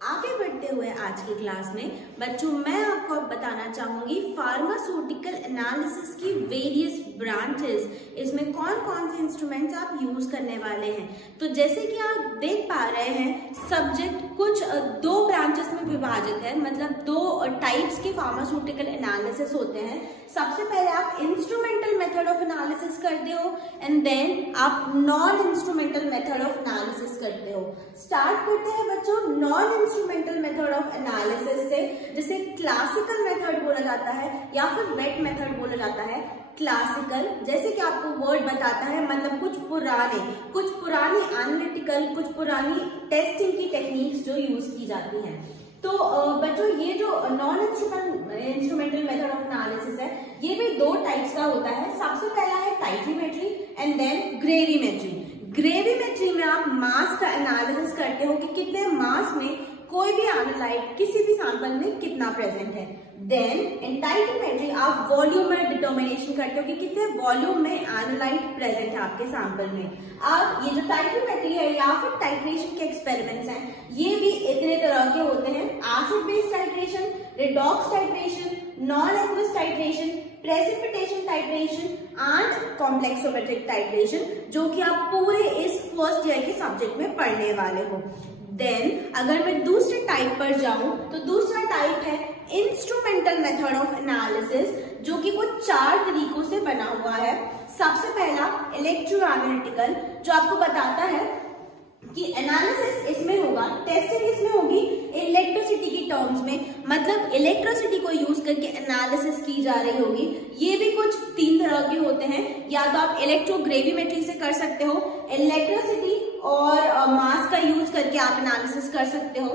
आगे बढ़ते हुए आज की क्लास में बच्चों मैं आपको अब बताना चाहूंगी फार्मास्यूटिकल एनालिसिस की वेरियस ब्रांचेस, इसमें कौन कौन से इंस्ट्रूमेंट्स आप यूज करने वाले हैं। तो जैसे कि आप देख पा रहे हैं सब्जेक्ट कुछ दो ब्रांचेस में विभाजित है, मतलब दो टाइप्स के फार्मास्यूटिकल एनालिसिस होते हैं। सबसे पहले आप इंस्ट्रूमेंटल मेथड ऑफ एनालिसिस करते हो एंड देन आप non instrumental method of analysis करते हो। स्टार्ट करते हैं बच्चों non instrumental method of analysis से, जिसे क्लासिकल मेथड बोला जाता है या फिर वेट मेथड बोला जाता है। क्लासिकल जैसे कि आपको वर्ड बताता है, मतलब कुछ पुरानी एनालिटिकल, कुछ पुरानी टेस्टिंग की टेक्निक्स जो यूज की जाती हैं। तो बच्चों ये जो non instrumental method of analysis है, ये भी दो टाइप्स का होता है। सबसे पहला है टाइट्रीमेट्री एंड देन ग्रेविमेट्री। ग्रेविमेट्री में आप मास का एनालिसिस करते हो कि कितने मास में कोई भी एनालाइट किसी भी सैंपल में कितना प्रेजेंट है। देन इन टाइट्रीमेट्री आप वॉल्यूम में डिटर्मिनेशन करते हो कि कितने वॉल्यूम में एनालाइट प्रेजेंट है आपके सैंपल में। अब ये जो टाइट्रीमेट्री है या फिर टाइट्रेशन के एक्सपेरिमेंट्स हैं, ये भी इतने तरह के होते हैं। Acid base titration, redox titration, non aqueous titration, precipitation titration and complexometric titration, जो कि आप पूरे इस फर्स्ट ईयर के सब्जेक्ट में पढ़ने वाले हो। देन अगर मैं दूसरे टाइप पर जाऊं तो दूसरा टाइप है इंस्ट्रूमेंटल मेथड ऑफ एनालिसिस, जो कि कुछ 4 तरीकों से बना हुआ है। सबसे पहला इलेक्ट्रोएनालिटिकल, जो आपको बताता है कि एनालिसिस इसमें होगा, टेस्टिंग इसमें होगी इलेक्ट्रिसिटी की टर्म्स में, मतलब इलेक्ट्रिसिटी को यूज करके एनालिसिस की जा रही होगी। ये भी कुछ 3 तरह के होते हैं, या तो आप इलेक्ट्रोग्रेविमेट्री से कर सकते हो, इलेक्ट्रिसिटी और मास का यूज करके आप एनालिसिस कर सकते हो,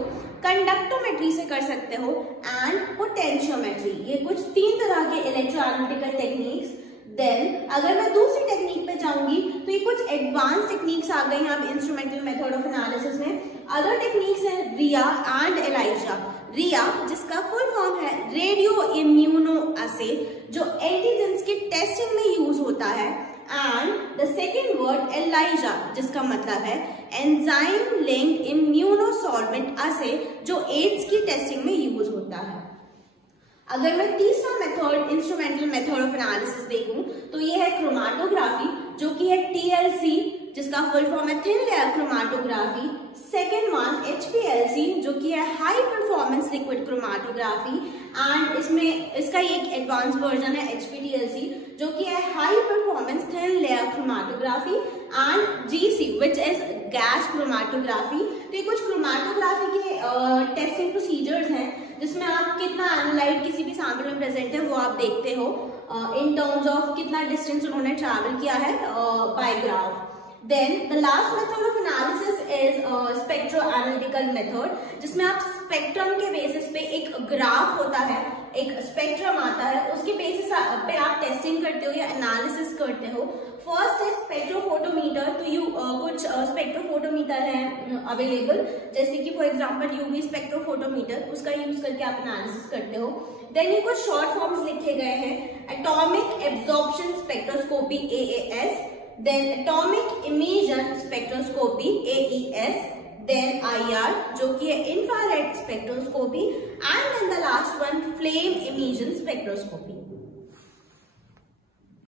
कंडक्टोमेट्री से कर सकते हो एंड पोटेंशियोमेट्री। ये कुछ 3 तरह के इलेक्ट्रोएनालिटिकल टेक्निक्स। देन अगर मैं दूसरी टेक्निक पे जाऊंगी तो ये कुछ एडवांस टेक्निक्स आ गई हैं अब इंस्ट्रूमेंटल मेथड ऑफ एनालिसिस में। अदर टेक्निक्स है रिया एंड एलाइजा। रिया जिसका फुल फॉर्म है रेडियो इम्यूनोअसे, जो एंटीजेंस की टेस्टिंग में यूज होता है, and the second word ELISA जिसका मतलब है एंजाइम लिंक्ड इम्यूनोसॉल्वेंट असे, जो एड्स की टेस्टिंग में यूज होता है। अगर मैं तीसरा method instrumental method of analysis देखूं तो ये है क्रोमेटोग्राफी, जो कि है TLC जिसका फुल फॉर्म है thin layer chromatography. Second one HPLC, जो कि है high performance liquid chromatography, and इसमें इसका एक एडवांस वर्जन है HPTLC, जो कि है high performance thin layer chromatography, and GC which is gas chromatography. तो ये कुछ क्रोमेटोग्राफी के टेस्टिंग प्रोसीजर्स हैं, जिसमें आप कितना एनालाइट किसी भी सैंपल में प्रेजेंट है वो आप देखते हो इन टर्म्स ऑफ कितना डिस्टेंस उन्होंने ट्रैवल किया है by graph. Then the last method of analysis is spectroanalytical method, जिसमें आप स्पेक्ट्रम के बेसिस पे एक ग्राफ होता है, एक स्पेक्ट्रम आता है, उसके बेसिस पे आप टेस्टिंग करते हो या एनालिसिस करते हो। फर्स्ट है स्पेक्ट्रोफोटोमीटर। तो कुछ स्पेक्ट्रोफोटोमीटर है अवेलेबल, जैसे कि फॉर एग्जांपल UV स्पेक्ट्रोफोटोमीटर, उसका यूज करके आप एनालिसिस करते हो। देन ये कुछ शॉर्ट फॉर्म्स लिखे गए हैं, atomic absorption spectroscopy AAS, then atomic emission spectroscopy AES, then IR जो कि है infrared spectroscopy, and then the last one flame emission spectroscopy।